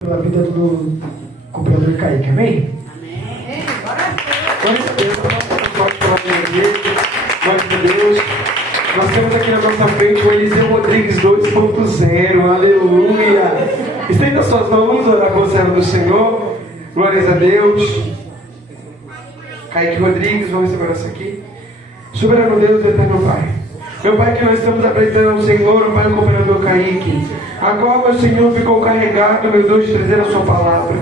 Pela vida do cooperador Kaique, amém? Amém. Glória a Deus, glória a Deus. Nós temos aqui na nossa frente o Eliseu Rodrigues 2.0, aleluia. Estenda suas mãos, vamos orar com o servo do Senhor. Glórias a Deus. Kaique Rodrigues, vamos segurar isso aqui. Soberano Deus, eterno Pai. Meu Pai, que nós estamos apresentando ao Senhor, o Pai do cooperador Kaique. Agora, meu Senhor, ficou carregado, meu Deus, de trazer a sua palavra.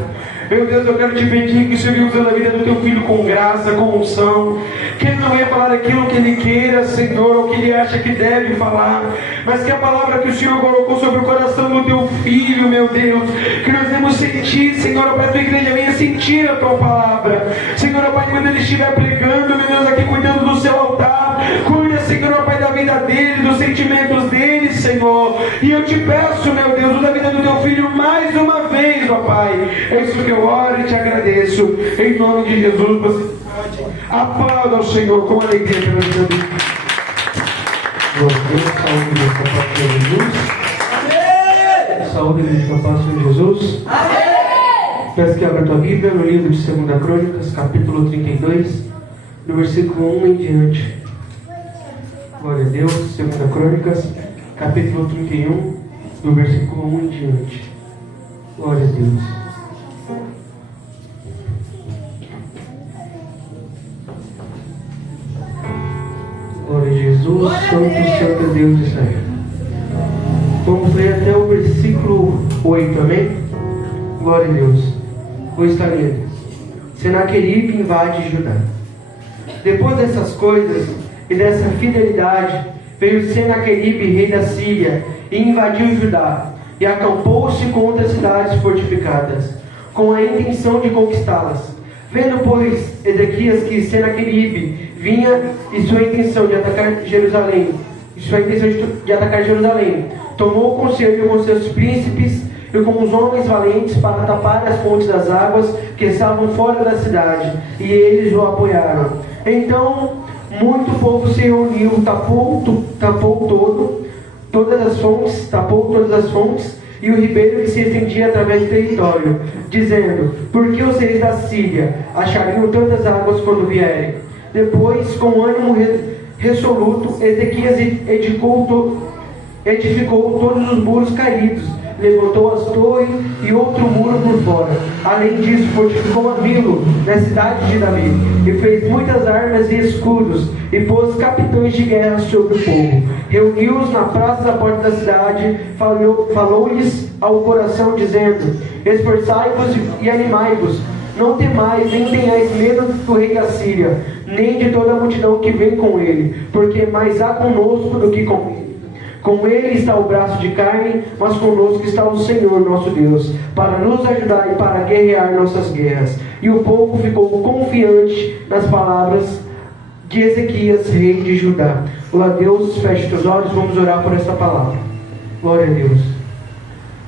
Meu Deus, eu quero te pedir que o Senhor use a vida do teu filho com graça, com unção. Que ele não venha falar aquilo que ele queira, Senhor, ou que ele acha que deve falar, mas que a palavra que o Senhor colocou sobre o coração do teu filho, meu Deus, que nós vamos sentir, Senhor, para a tua igreja venha sentir a tua palavra. Senhor, Pai, quando ele estiver pregando, meu Deus, aqui cuidando do seu altar, cuida, Senhor, Pai, da vida dele, dos sentimentos dele, Senhor. E eu te peço, meu Deus, usa a vida do teu filho mais uma vez, ó Pai. É isso que eu oro e te agradeço. Em nome de Jesus, você pode. Aplauda ao Senhor com alegria pela vida dele. Glória a Deus, saúde e paz, Senhor Jesus. Amém. Saúde e paz, Senhor Jesus. Amém. Peço que abra a tua Bíblia no livro de 2 Crônicas, capítulo 32, do versículo 1 em diante. Glória a Deus, 2 Crônicas, capítulo 31, do versículo 1 em diante. Glória a Deus. Glória a Jesus, Santo Deus de Israel. Vamos ler até o versículo 8, amém? Glória a Deus. Vou estar lendo. Senaqueribe invade Judá. Depois dessas coisas e dessa fidelidade, veio Senaqueribe, rei da Síria, e invadiu Judá, e acampou-se contra as cidades fortificadas, com a intenção de conquistá-las. Vendo, pois, Ezequias que Senaqueribe vinha e sua intenção de atacar Jerusalém, tomou conselho com seus príncipes e com os homens valentes para tapar as fontes das águas que estavam fora da cidade, e eles o apoiaram. Então, muito povo se reuniu, tapou todas as fontes, e o ribeiro que se estendia através do território, dizendo: por que os reis da Síria achariam tantas águas quando vierem? Depois, com ânimo resoluto, Ezequias edificou todos os muros caídos, levantou as torres e outro muro por fora. Além disso, fortificou a Milo, na cidade de Davi, e fez muitas armas e escudos, e pôs capitães de guerra sobre o povo. Reuniu-os na praça da porta da cidade, falou-lhes ao coração, dizendo: esforçai-vos e animai-vos, não temais, nem tenhais medo do rei da Síria, nem de toda a multidão que vem com ele, porque mais há conosco do que com ele. Com ele está o braço de carne, mas conosco está o Senhor nosso Deus, para nos ajudar e para guerrear nossas guerras. E o povo ficou confiante nas palavras de Ezequias, rei de Judá. Glória a Deus, feche teus olhos, vamos orar por esta palavra. Glória a Deus.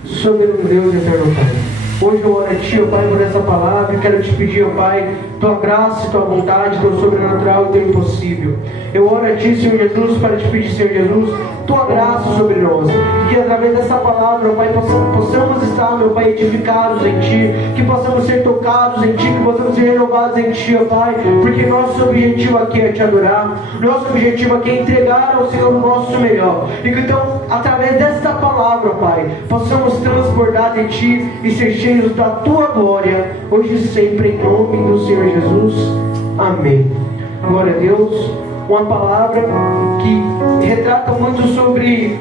Soberano Deus, eterno Pai, hoje eu oro a Ti, ó Pai, por essa palavra, e quero Te pedir, ó Pai, Tua graça, Tua vontade, Teu sobrenatural e Teu impossível. Eu oro a Ti, Senhor Jesus, para Te pedir, Senhor Jesus, Tua graça sobre nós, e que através dessa palavra, ó Pai, possamos estar, meu Pai, edificados em Ti, que possamos ser tocados em Ti, que possamos ser renovados em Ti, ó Pai, porque nosso objetivo aqui é Te adorar, nosso objetivo aqui é entregar ao Senhor o nosso melhor, e que então, através desta palavra, ó Pai, possamos transbordar de Ti e ser cheios da Tua glória, hoje e sempre, em nome do Senhor Jesus. Amém. Glória a Deus. Uma palavra que retrata muito sobre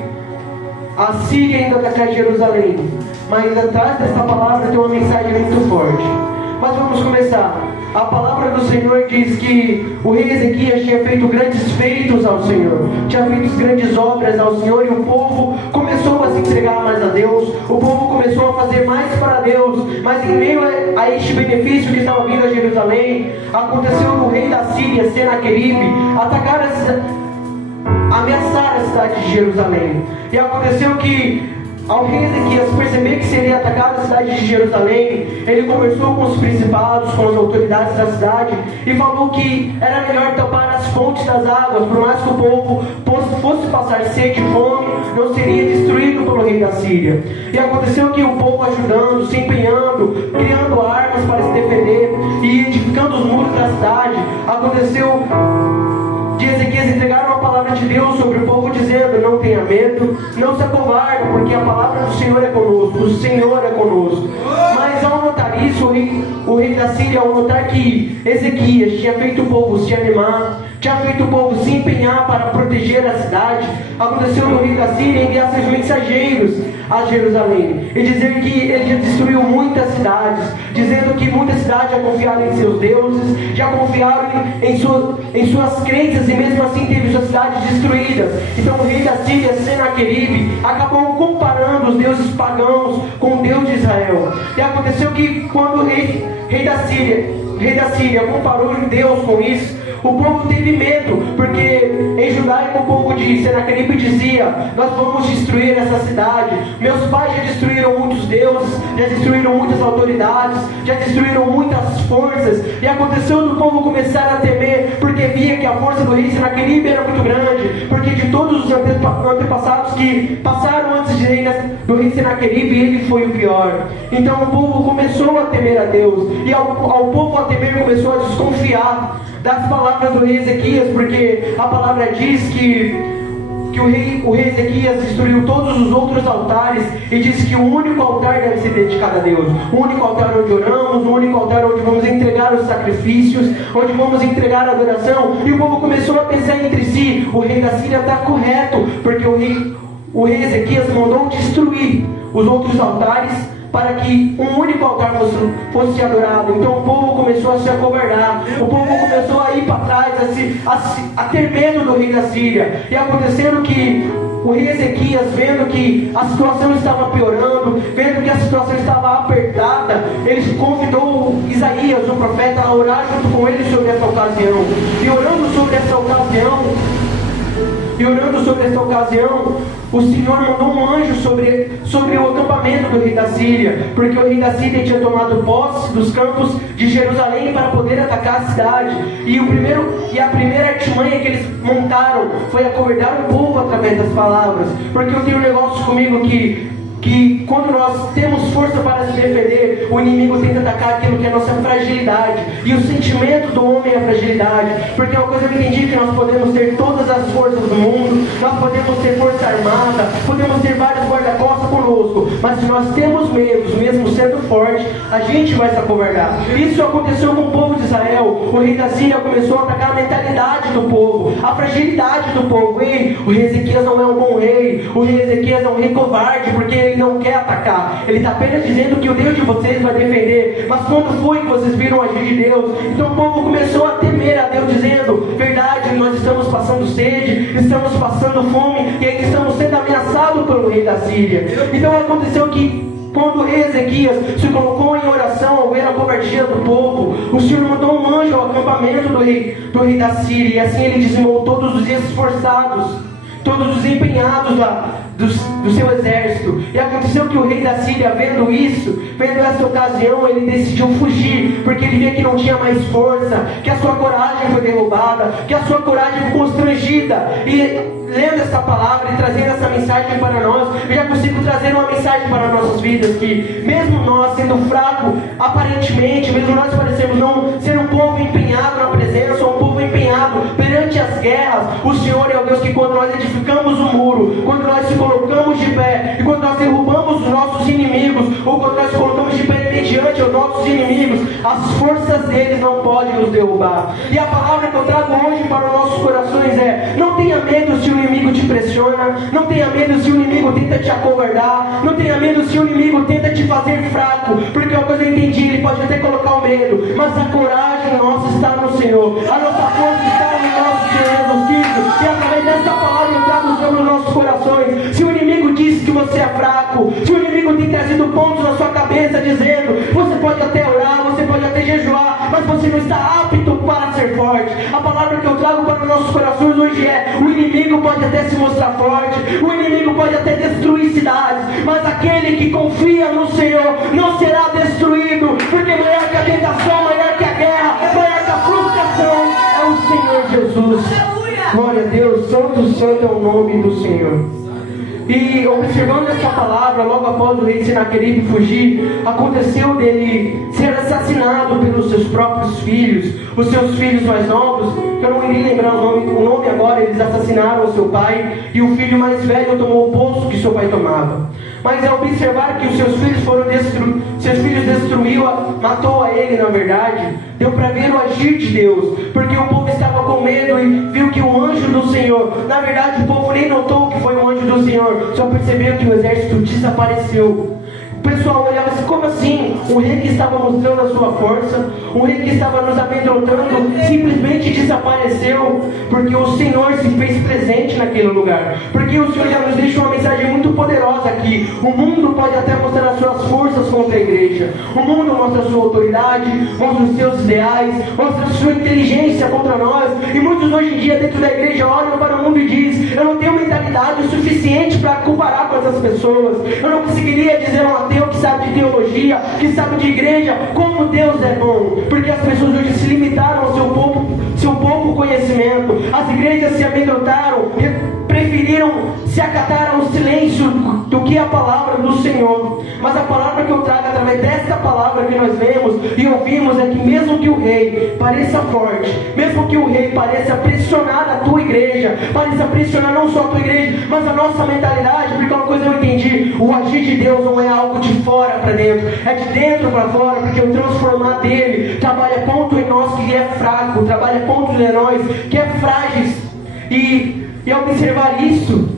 a Síria indo atacar Jerusalém, mas atrás dessa palavra tem uma mensagem muito forte. Mas vamos começar. A palavra do Senhor diz que o rei Ezequias tinha feito grandes feitos ao Senhor, tinha feito grandes obras ao Senhor, e o povo começou a se entregar mais a Deus, o povo começou a fazer mais para Deus. Mas em meio a este benefício que estava vindo a Jerusalém, aconteceu o rei da Síria, Senaqueribe, ameaçar a cidade de Jerusalém. E aconteceu que Ao rei Ezequias perceber que seria atacada a cidade de Jerusalém, ele conversou com os principados, com as autoridades da cidade, e falou que era melhor tampar as fontes das águas, por mais que o povo fosse passar sede e fome, não seria destruído pelo rei da Síria. E aconteceu que o povo ajudando, se empenhando, criando armas para se defender e edificando os muros da cidade, aconteceu de Ezequias entregar uma palavra de Deus sobre o povo, dizendo: não tenha medo, não se acovarde, porque a palavra do Senhor é conosco, o Senhor é conosco. Mas ao notar isso, o rei da Síria, ao notar que Ezequias tinha feito o povo se animar, tinha feito o povo se empenhar para proteger a cidade, aconteceu no rei da Síria enviar seus mensageiros a Jerusalém e dizer que ele já destruiu muitas cidades, dizendo que muitas cidades já confiaram em seus deuses, já confiaram em suas crenças, e mesmo assim teve suas cidades destruídas. Então o rei da Síria, Senaqueribe, acabou comparando os deuses pagãos com o Deus de Israel. E aconteceu que quando o rei da Síria comparou Deus com isso, o povo teve medo, porque em judaico o povo de Senaqueribe dizia: nós vamos destruir essa cidade. Meus pais já destruíram muitos deuses, já destruíram muitas autoridades, já destruíram muitas forças. E aconteceu do povo começar a temer, porque via que a força do rei Senaqueribe era muito grande, porque de todos os antepassados que passaram antes do rei Senaqueribe, ele foi o pior. Então o povo começou a temer a Deus, e ao povo a temer, começou a desconfiar das palavras do rei Ezequias, porque a palavra diz que o rei Ezequias destruiu todos os outros altares e disse que o único altar deve ser dedicado a Deus, o único altar onde oramos, o único altar onde vamos entregar os sacrifícios, onde vamos entregar a adoração. E o povo começou a pensar entre si: o rei da Síria está correto, porque o rei Ezequias mandou destruir os outros altares para que um único altar fosse adorado. Então o povo começou a se acovardar, o povo começou a ir para trás, a ter medo do rei da Síria. E acontecendo que o rei Ezequias, vendo que a situação estava piorando, vendo que a situação estava apertada, ele convidou Isaías, o profeta, a orar junto com ele sobre essa ocasião. E orando sobre essa ocasião, o Senhor mandou um anjo sobre o acampamento do rei da Síria, porque o rei da Síria tinha tomado posse dos campos de Jerusalém para poder atacar a cidade. E a primeira artimanha que eles montaram foi acordar o povo através das palavras. Porque eu tenho um negócio comigo que quando nós temos força para se defender, o inimigo tenta atacar aquilo que é a nossa fragilidade. E o sentimento do homem é a fragilidade. Porque uma coisa eu entendi, que nós podemos ter todas as forças do mundo, nós podemos ter força armada, podemos ter vários guarda-costas conosco, mas se nós temos medos, mesmo sendo forte, a gente vai se acovardar. Isso aconteceu com o povo de Israel. O rei da Síria começou a atacar a mentalidade do povo, a fragilidade do povo. Ei, o rei Ezequias não é um bom rei, o rei Ezequias é um rei covarde, porque ele não quer atacar, ele está apenas dizendo que o Deus de vocês vai defender. Mas quando foi que vocês viram agir de Deus? Então o povo começou a temer a Deus, dizendo: verdade, nós estamos passando sede, estamos passando fome, e ainda estamos sendo ameaçados pelo rei da Síria. Então aconteceu que quando o rei Ezequias se colocou em oração ao ver a covardia do povo, o Senhor mandou um anjo ao acampamento do rei da Síria, e assim ele dizimou todos os esforçados, todos os empenhados do seu exército. E aconteceu que o rei da Síria, vendo essa ocasião, ele decidiu fugir, porque ele via que não tinha mais força, que a sua coragem foi derrubada, que a sua coragem foi constrangida. E lendo essa palavra e trazendo essa mensagem para nós, eu já consigo trazer uma mensagem para nossas vidas, que mesmo nós sendo fracos aparentemente, mesmo nós parecemos não ser um povo empenhado na presença, um povo empenhado perante as guerras, o Senhor é o Deus que, quando nós edificamos o muro, quando nós se colocamos de pé, e quando nós derrubamos os nossos inimigos, ou quando nós colocamos de pé mediante os nossos inimigos, as forças deles não podem nos derrubar. E a palavra que eu trago hoje para os nossos corações é: não tenha medo se o inimigo te pressiona, não tenha medo se o inimigo tenta te acovardar, não tenha medo se o inimigo tenta te fazer fraco, porque uma coisa eu entendi, ele pode até colocar o medo, mas a coragem nossa está no Senhor, a nossa força está no nosso Senhor Jesus Cristo. E através dessa palavra eu trago sobre os nossos corações: se o inimigo diz que você é fraco, se o inimigo tem trazido pontos na sua cabeça dizendo: você pode até orar, você pode até jejuar, mas você não está apto para ser forte, a palavra que eu trago para os nossos corações hoje é: o inimigo pode até se mostrar forte, o inimigo pode até destruir cidades, mas aquele que confia no Senhor não será destruído, porque maior que a tentação, maior que a guerra, maior que a frustração é o Senhor Jesus. Glória a Deus, santo, santo é o nome do Senhor. E observando essa palavra, logo após o rei Senaqueribe fugir, aconteceu dele ser assassinado pelos seus próprios filhos, os seus filhos mais novos, que eu não irei lembrar o nome agora. Eles assassinaram o seu pai, e o filho mais velho tomou o posto que seu pai tomava. Mas ao observar que os seus filhos destruiu, matou a ele, na verdade, deu para ver o agir de Deus, porque o povo estava com medo e viu que o anjo do Senhor, na verdade o povo nem notou que foi o anjo do Senhor, só percebeu que o exército desapareceu. O pessoal olhava assim: como assim? O rei que estava mostrando a sua força, o rei que estava nos amedrontando, simplesmente desapareceu, porque o Senhor se fez presente naquele lugar. Porque o Senhor já nos deixa uma mensagem muito poderosa aqui. O mundo pode até mostrar as suas forças contra a igreja, o mundo mostra a sua autoridade, mostra os seus ideais, mostra a sua inteligência contra nós. E muitos hoje em dia dentro da igreja olham para o mundo e dizem: eu não tenho mentalidade o suficiente para comparar com essas pessoas, eu não conseguiria dizer um ateu que sabe de teologia, que sabe de igreja, como Deus é bom. Porque as pessoas hoje se limitaram ao seu pouco conhecimento. As igrejas se amedrontaram, preferiram se acatar ao silêncio do que a palavra do Senhor. Mas a palavra que eu trago através desta palavra que nós lemos e ouvimos é que mesmo que o rei pareça forte, mesmo que o rei pareça pressionar a tua igreja, pareça pressionar não só a tua igreja, mas a nossa mentalidade, porque uma coisa eu entendi: o agir de Deus não é algo de fora para dentro, é de dentro para fora, porque o transformar dele trabalha ponto em nós que é fraco, trabalha pontos em nós que é frágeis. E ao observar isso,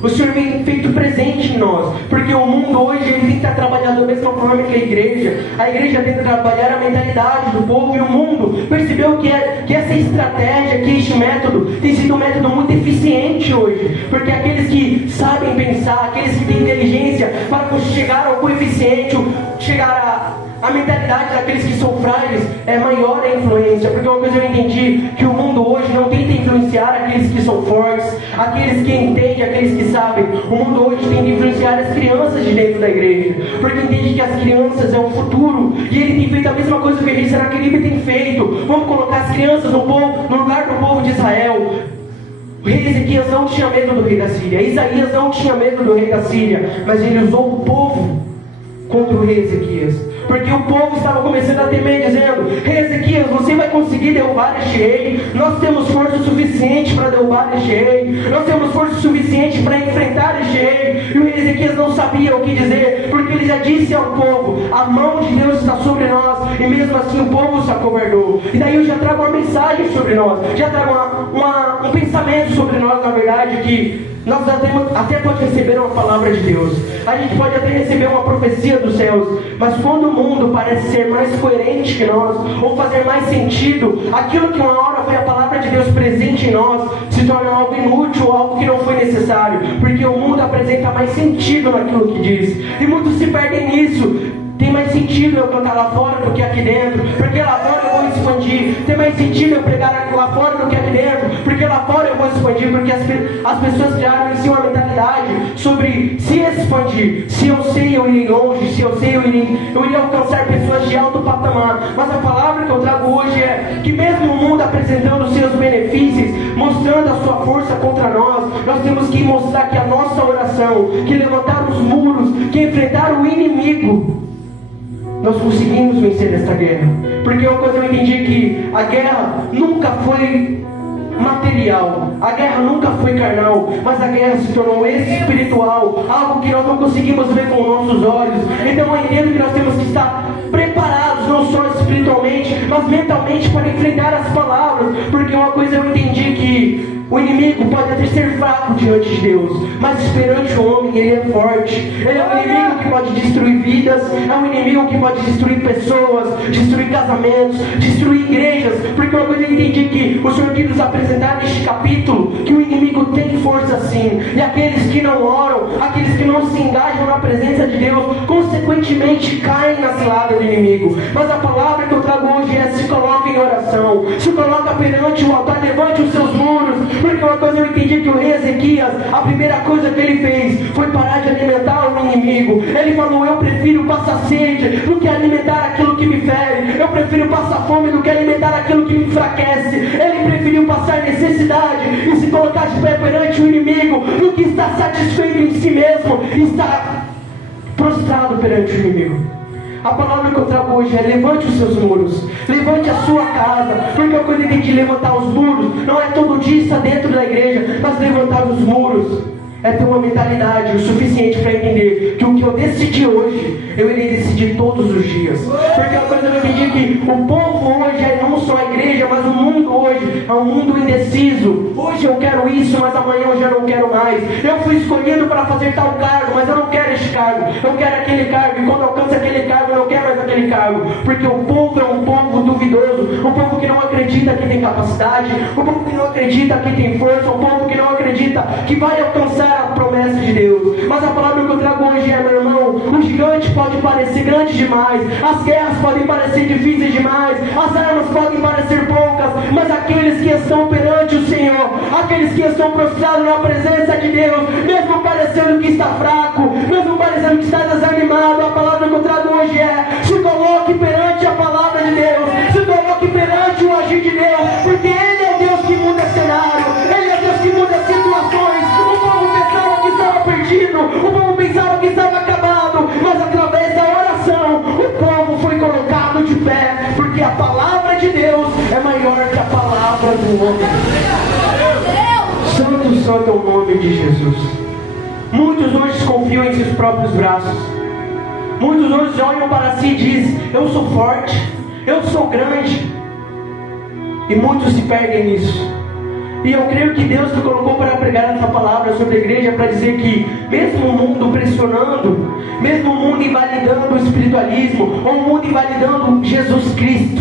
o Senhor vem feito presente em nós, porque o mundo hoje ele tem que estar trabalhando da mesma forma que a igreja. A igreja tenta trabalhar a mentalidade do povo, e o mundo percebeu que essa estratégia, que este método tem sido um método muito eficiente hoje, porque aqueles que sabem pensar, aqueles que têm inteligência para chegar ao coeficiente, chegar a mentalidade daqueles que são frágeis, é maior a influência. Porque uma coisa eu entendi: que o mundo hoje não tenta influenciar aqueles que são fortes, aqueles que entendem, aqueles que sabem. O mundo hoje tenta influenciar as crianças de dentro da igreja, porque entende que as crianças é o futuro, e ele tem feito a mesma coisa que o rei Senaqueribe tem feito. Vamos colocar as crianças no lugar do povo de Israel. O rei Ezequias não tinha medo do rei da Síria, Isaías não tinha medo do rei da Síria, mas ele usou o povo contra o rei Ezequias, porque o povo estava começando a temer, dizendo: rei Ezequias, você vai conseguir derrubar este rei? Nós temos força suficiente para derrubar este rei, nós temos força suficiente para enfrentar este rei. E o rei Ezequias não sabia o que dizer, porque ele já disse ao povo: a mão de Deus está sobre nós, e mesmo assim o povo se acovardou. E daí eu já trago uma mensagem sobre nós, já trago um pensamento sobre nós, na verdade, que nós até pode receber uma palavra de Deus, a gente pode até receber uma profecia dos céus, mas quando o mundo parece ser mais coerente que nós, ou fazer mais sentido, aquilo que uma hora foi a palavra de Deus presente em nós, se torna algo inútil, ou algo que não foi necessário, porque o mundo apresenta mais sentido naquilo que diz, e muitos se perdem nisso. Tem mais sentido eu cantar lá fora do que aqui dentro, porque lá fora eu vou expandir. Tem mais sentido eu pregar lá fora do que aqui dentro, porque lá fora eu vou expandir. Porque as pessoas criaram em si uma mentalidade sobre se expandir. Se eu sei, eu irei longe. Se eu sei, eu irei alcançar pessoas de alto patamar. Mas a palavra que eu trago hoje é que mesmo o mundo apresentando os seus benefícios, mostrando a sua força contra nós, nós temos que mostrar que a nossa oração, que levantar os muros, que enfrentar o inimigo, nós conseguimos vencer esta guerra. Porque uma coisa eu entendi: que a guerra nunca foi material, a guerra nunca foi carnal, mas a guerra se tornou espiritual, algo que nós não conseguimos ver com nossos olhos. Então eu entendo que nós temos que estar preparados, não só espiritualmente, mas mentalmente, para enfrentar as palavras. Porque uma coisa eu entendi: que o inimigo pode até ser fraco diante de Deus, mas perante o homem ele é forte. Ele é um inimigo que pode destruir vidas, é um inimigo que pode destruir pessoas, destruir casamentos, destruir igrejas. Porque uma coisa eu entendi: que o Senhor quis nos apresentar neste capítulo que o inimigo tem força sim, e aqueles que não oram, aqueles que não se engajam na presença de Deus, consequentemente caem na cilada do inimigo. Mas a palavra que eu trago hoje é: se coloquem em oração. Se coloca perante o altar, levante os seus muros. Porque uma coisa eu entendi, que o rei Ezequias, a primeira coisa que ele fez foi parar de alimentar o inimigo. Ele falou: eu prefiro passar sede do que alimentar aquilo que me fere. Eu prefiro passar fome do que alimentar aquilo que me enfraquece. Ele preferiu passar necessidade e se colocar de pé perante o inimigo do que estar satisfeito em si mesmo e estar prostrado perante o inimigo. A palavra que eu trago hoje é: levante os seus muros, levante a sua casa. Porque eu tenho que levantar os muros, não é todo dia estar dentro da igreja, mas levantar os muros é ter uma mentalidade o suficiente para entender que o que eu decidi hoje, eu irei decidir todos os dias. Porque a coisa que eu entendi, que o povo hoje é não só a igreja, mas o mundo hoje é um mundo indeciso. Hoje eu quero isso, mas amanhã eu já não quero mais. Eu fui escolhido para fazer tal cargo, mas eu não quero este cargo, eu quero aquele cargo. E quando alcança aquele cargo, eu não quero mais aquele cargo. Porque o povo é um povo duvidoso, um povo que não acredita que tem capacidade, um povo que não acredita que tem força, um povo que não acredita que vai alcançar a promessa de Deus. Mas a palavra que eu trago hoje é: meu irmão, o gigante pode parecer grande demais, as guerras podem parecer difíceis demais, as armas podem parecer poucas, mas aqueles que estão perante o Senhor, aqueles que estão prostrados na presença de Deus, mesmo parecendo que está fraco, mesmo parecendo que está desanimado, a palavra que eu trago hoje é: se coloque perante a palavra de Deus, se coloque perante o agir de Deus, porque Ele é o Deus que muda cenário, Ele é o Deus que muda situações. O povo pensava que estava acabado, mas através da oração o povo foi colocado de pé, porque a palavra de Deus é maior que a palavra do homem. Santo, santo é o nome de Jesus. Muitos hoje confiam em seus próprios braços. Muitos hoje olham para si e dizem: eu sou forte, eu sou grande. E muitos se perdem nisso. E eu creio que Deus me colocou para pregar essa palavra sobre a igreja, para dizer que mesmo o mundo pressionando, mesmo o mundo invalidando o espiritualismo, ou o mundo invalidando Jesus Cristo,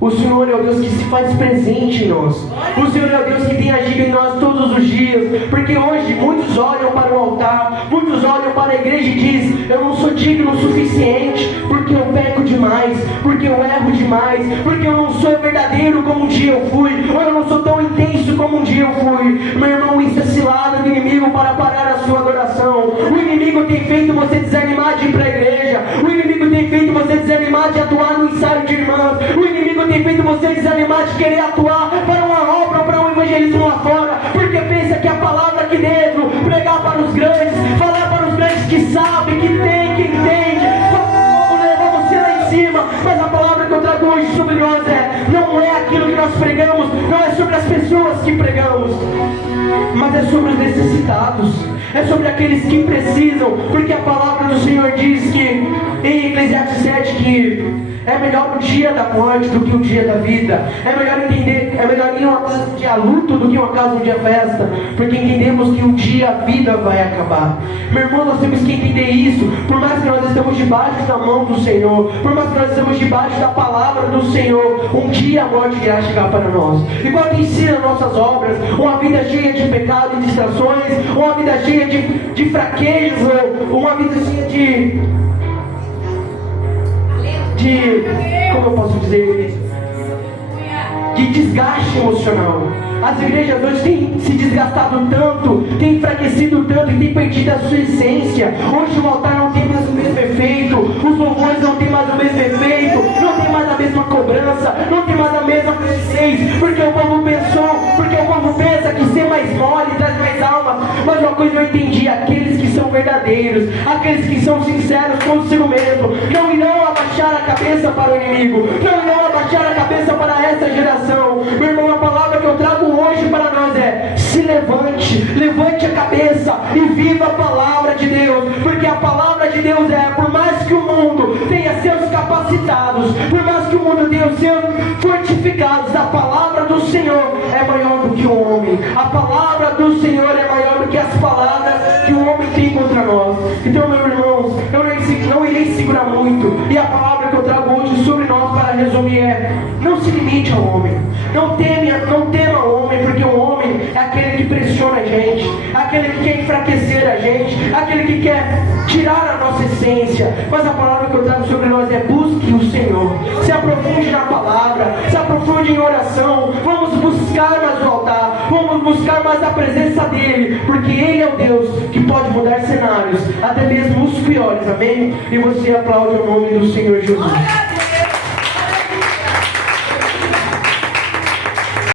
o Senhor é o Deus que se faz presente em nós. O Senhor é o Deus que tem agido em nós todos os dias. Porque hoje muitos olham para o altar, muitos olham para a igreja e dizem: eu não sou digno o suficiente, porque eu peco demais, porque eu erro demais, porque eu não sou verdadeiro como um dia eu fui, ou eu não sou tão intenso como um dia eu fui. Meu irmão, isso é cilada do inimigo para parar a sua adoração. O inimigo tem feito você desanimar de ir para a igreja. O inimigo tem feito você desanimar de atuar no ensaio de irmãs. O inimigo tem feito você desanimar de querer atuar para uma obra, para um evangelismo lá fora, porque pensa que a palavra aqui dentro, pregar para os grandes, falar para os grandes que sabem, que tem, que entende, levar você lá em cima. Mas a palavra que eu trago hoje sobre nós não é aquilo que nós pregamos, não é sobre as pessoas que pregamos, mas é sobre os necessitados, é sobre aqueles que precisam. Porque a palavra do Senhor diz que em Eclesiastes 7 que é melhor o dia da morte do que o dia da vida. É melhor entender, é melhor ir uma casa um dia luto do que uma casa um dia festa. Porque entendemos que um dia a vida vai acabar. Meu irmão, nós temos que entender isso. Por mais que nós estamos debaixo da mão do Senhor, por mais que nós estamos debaixo da palavra do Senhor, um dia a morte irá chegar para nós. Igual que ensina nossas obras, uma vida cheia de pecado e distrações, uma vida cheia de fraquezas, uma vida cheia como eu posso dizer, de desgaste emocional. As igrejas hoje têm se desgastado tanto, têm enfraquecido tanto e têm perdido a sua essência. Hoje o altar não tem mais o mesmo efeito, os louvores não tem mais o mesmo efeito, não tem mais a mesma cobrança, não tem mais a mesma presença, porque o povo pensa que ser mais mole traz mais alma. Mas uma coisa eu entendi: aqueles que são verdadeiros, aqueles que são sinceros consigo mesmo, não irão abaixar a cabeça para o inimigo, não irão abaixar a cabeça para essa geração. Meu irmão, a palavra que eu trago hoje para nós é: se levante a cabeça e viva a palavra de Deus. Porque a palavra de Deus por mais que o mundo tenha seus capacitados, por mais que o mundo tenha os seus fortificados, a palavra do Senhor é maior do que o homem. A palavra do Senhor é maior do que as palavras que o homem tem contra nós. Então, meus irmãos, eu não irei segurar muito. E a palavra que eu trago hoje sobre nós, para resumir, não se limite ao homem. Não tema o homem, porque o homem é aquele que pressiona a gente, aquele que quer enfraquecer a gente, aquele que quer tirar tirar a nossa essência. Mas a palavra que eu trago sobre nós é: busque o Senhor, se aprofunde na palavra, se aprofunde em oração. Vamos buscar mais o altar, vamos buscar mais a presença dEle, porque Ele é o Deus que pode mudar cenários, até mesmo os piores, amém? E você aplaude o nome do Senhor Jesus.